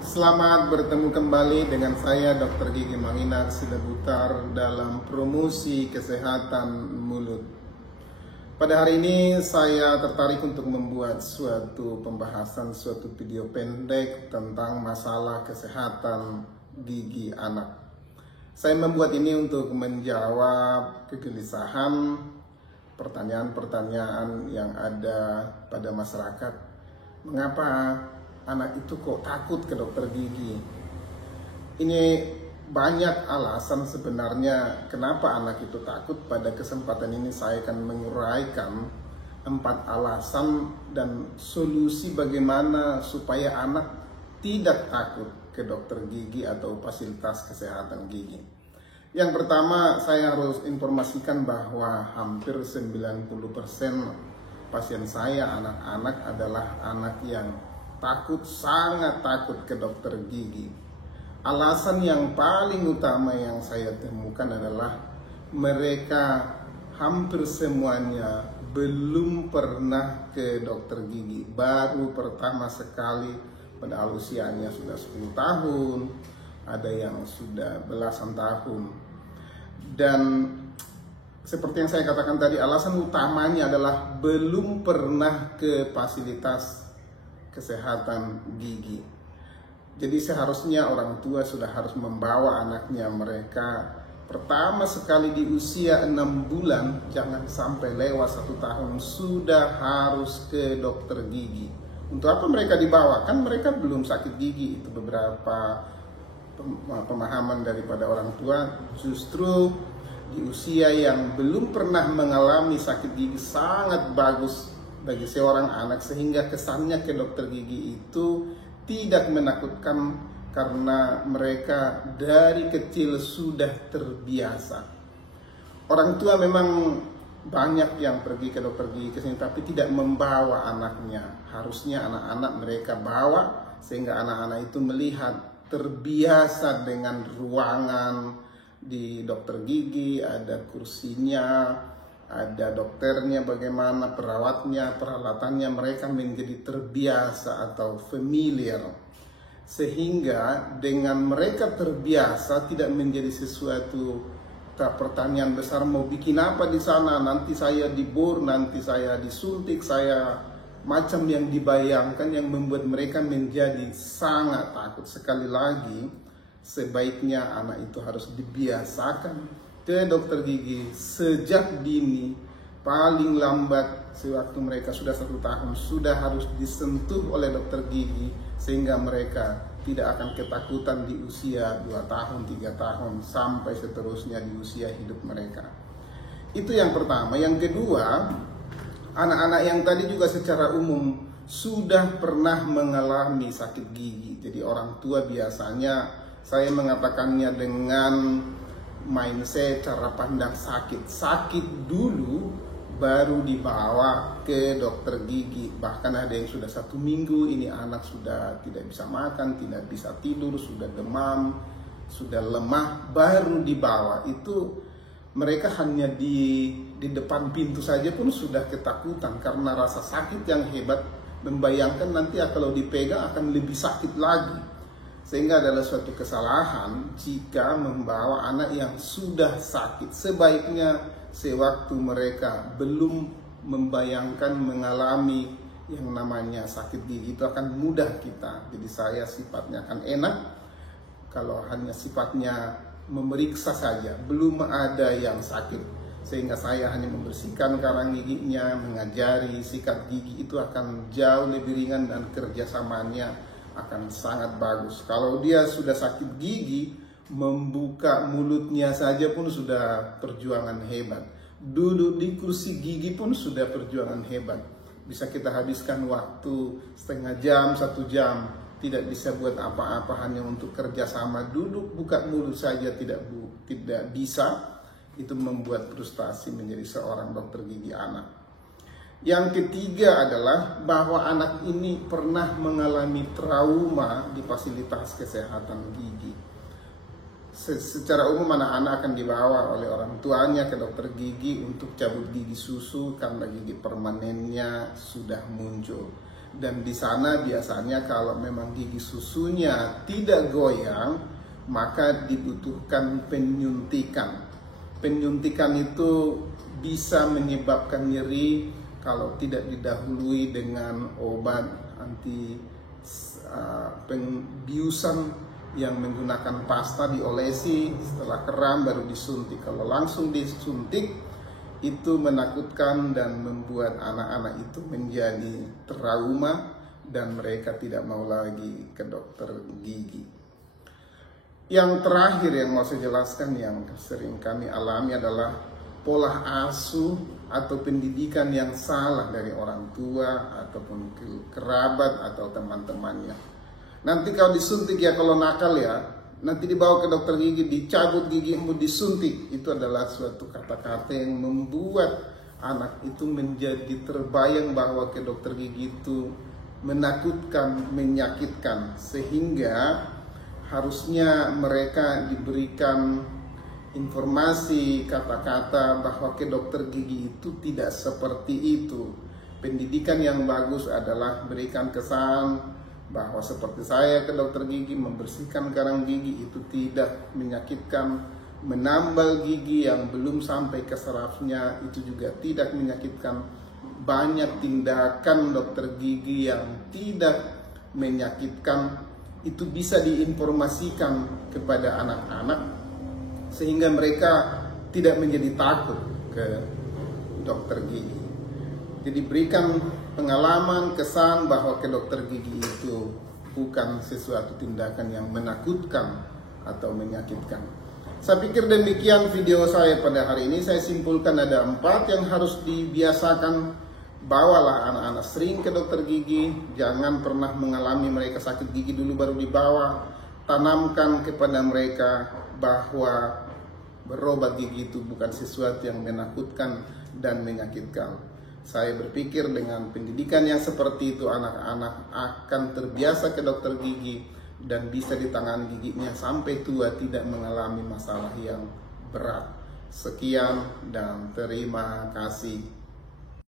Selamat bertemu kembali dengan saya Dr. Gigi Manginak Sidabutar dalam promosi kesehatan mulut. Pada hari ini saya tertarik untuk membuat suatu video pendek tentang masalah kesehatan gigi anak. Saya membuat ini untuk menjawab kegelisahan, pertanyaan-pertanyaan yang ada pada masyarakat. Mengapa anak itu kok takut ke dokter gigi? Ini banyak alasan sebenarnya kenapa anak itu takut. Pada kesempatan ini saya akan menguraikan 4 alasan dan solusi bagaimana supaya anak tidak takut ke dokter gigi atau fasilitas kesehatan gigi. Yang pertama, saya harus informasikan bahwa hampir 90% pasien saya anak-anak adalah anak yang takut, sangat takut ke dokter gigi. Alasan yang paling utama yang saya temukan adalah mereka hampir semuanya belum pernah ke dokter gigi. Baru pertama sekali pada usianya sudah 10 tahun, ada yang sudah belasan tahun. Dan seperti yang saya katakan tadi, alasan utamanya adalah belum pernah ke fasilitas kesehatan gigi. Jadi seharusnya orang tua sudah harus membawa anaknya mereka pertama sekali di usia 6 bulan, jangan sampai lewat 1 tahun sudah harus ke dokter gigi. Untuk apa mereka dibawa? Kan mereka belum sakit gigi. Itu beberapa pemahaman daripada orang tua. Justru di usia yang belum pernah mengalami sakit gigi sangat bagus bagi seorang anak, sehingga kesannya ke dokter gigi itu tidak menakutkan karena mereka dari kecil sudah terbiasa. Orang tua memang banyak yang pergi ke dokter gigi kesini tapi tidak membawa anaknya. Harusnya anak-anak mereka bawa sehingga anak-anak itu melihat, terbiasa dengan ruangan di dokter gigi, ada kursinya, ada dokternya, bagaimana perawatnya, peralatannya, mereka menjadi terbiasa atau familiar. Sehingga dengan mereka terbiasa tidak menjadi sesuatu pertanyaan besar, mau bikin apa di sana, nanti saya dibor, nanti saya disuntik, saya macam yang dibayangkan yang membuat mereka menjadi sangat takut. Sekali lagi, sebaiknya anak itu harus dibiasakan ke dokter gigi sejak dini. Paling lambat sewaktu mereka sudah 1 tahun sudah harus disentuh oleh dokter gigi, sehingga mereka tidak akan ketakutan di usia 2 tahun, 3 tahun, sampai seterusnya di usia hidup mereka. Itu yang pertama. Yang kedua, anak-anak yang tadi juga secara umum sudah pernah mengalami sakit gigi. Jadi orang tua biasanya, saya mengatakannya dengan mindset cara pandang sakit dulu baru dibawa ke dokter gigi. Bahkan ada yang sudah 1 minggu ini anak sudah tidak bisa makan, tidak bisa tidur, sudah demam, sudah lemah, baru dibawa. Itu mereka hanya di depan pintu saja pun sudah ketakutan karena rasa sakit yang hebat, membayangkan nanti kalau dipegang akan lebih sakit lagi. Sehingga adalah suatu kesalahan jika membawa anak yang sudah sakit. Sebaiknya sewaktu mereka belum membayangkan mengalami yang namanya sakit gigi, itu akan mudah kita. Jadi saya sifatnya akan enak kalau hanya sifatnya memeriksa saja, belum ada yang sakit, sehingga saya hanya membersihkan karang giginya, mengajari sikat gigi, itu akan jauh lebih ringan dan kerjasamanya akan sangat bagus. Kalau dia sudah sakit gigi, membuka mulutnya saja pun sudah perjuangan hebat. Duduk di kursi gigi pun sudah perjuangan hebat. Bisa kita habiskan waktu setengah jam, 1 jam. Tidak bisa buat apa-apa, hanya untuk kerjasama. Duduk buka mulut saja tidak bisa. Itu membuat frustasi menjadi seorang dokter gigi anak. Yang ketiga adalah bahwa anak ini pernah mengalami trauma di fasilitas kesehatan gigi. Secara umum anak-anak akan dibawa oleh orang tuanya ke dokter gigi untuk cabut gigi susu karena gigi permanennya sudah muncul. Dan di sana biasanya kalau memang gigi susunya tidak goyang, maka dibutuhkan penyuntikan. Penyuntikan itu bisa menyebabkan nyeri kalau tidak didahului dengan obat anti pembiusan yang menggunakan pasta, diolesi, setelah kram baru disuntik. Kalau langsung disuntik itu menakutkan dan membuat anak-anak itu menjadi trauma dan mereka tidak mau lagi ke dokter gigi. Yang terakhir yang mau saya jelaskan yang sering kami alami adalah pola asuh atau pendidikan yang salah dari orang tua ataupun kerabat atau teman-temannya. Nanti kalau disuntik ya, kalau nakal ya, nanti dibawa ke dokter gigi, dicabut gigimu, disuntik. Itu adalah suatu kata-kata yang membuat anak itu menjadi terbayang bahwa ke dokter gigi itu menakutkan, menyakitkan. Sehingga harusnya mereka diberikan informasi, kata-kata bahwa ke dokter gigi itu tidak seperti itu. Pendidikan yang bagus adalah berikan kesan bahwa seperti saya ke dokter gigi, membersihkan karang gigi itu tidak menyakitkan, menambal gigi yang belum sampai ke sarafnya itu juga tidak menyakitkan. Banyak tindakan dokter gigi yang tidak menyakitkan itu bisa diinformasikan kepada anak-anak sehingga mereka tidak menjadi takut ke dokter gigi. Jadi berikan pengalaman, kesan bahwa ke dokter gigi itu bukan sesuatu tindakan yang menakutkan atau menyakitkan. Saya pikir demikian video saya pada hari ini. Saya simpulkan ada 4 yang harus dibiasakan. Bawalah anak-anak sering ke dokter gigi. Jangan pernah mengalami mereka sakit gigi dulu baru dibawa. Tanamkan kepada mereka bahwa berobat gigi itu bukan sesuatu yang menakutkan dan menyakitkan. Saya berpikir dengan pendidikan yang seperti itu anak-anak akan terbiasa ke dokter gigi dan bisa ditangani giginya sampai tua tidak mengalami masalah yang berat. Sekian dan terima kasih.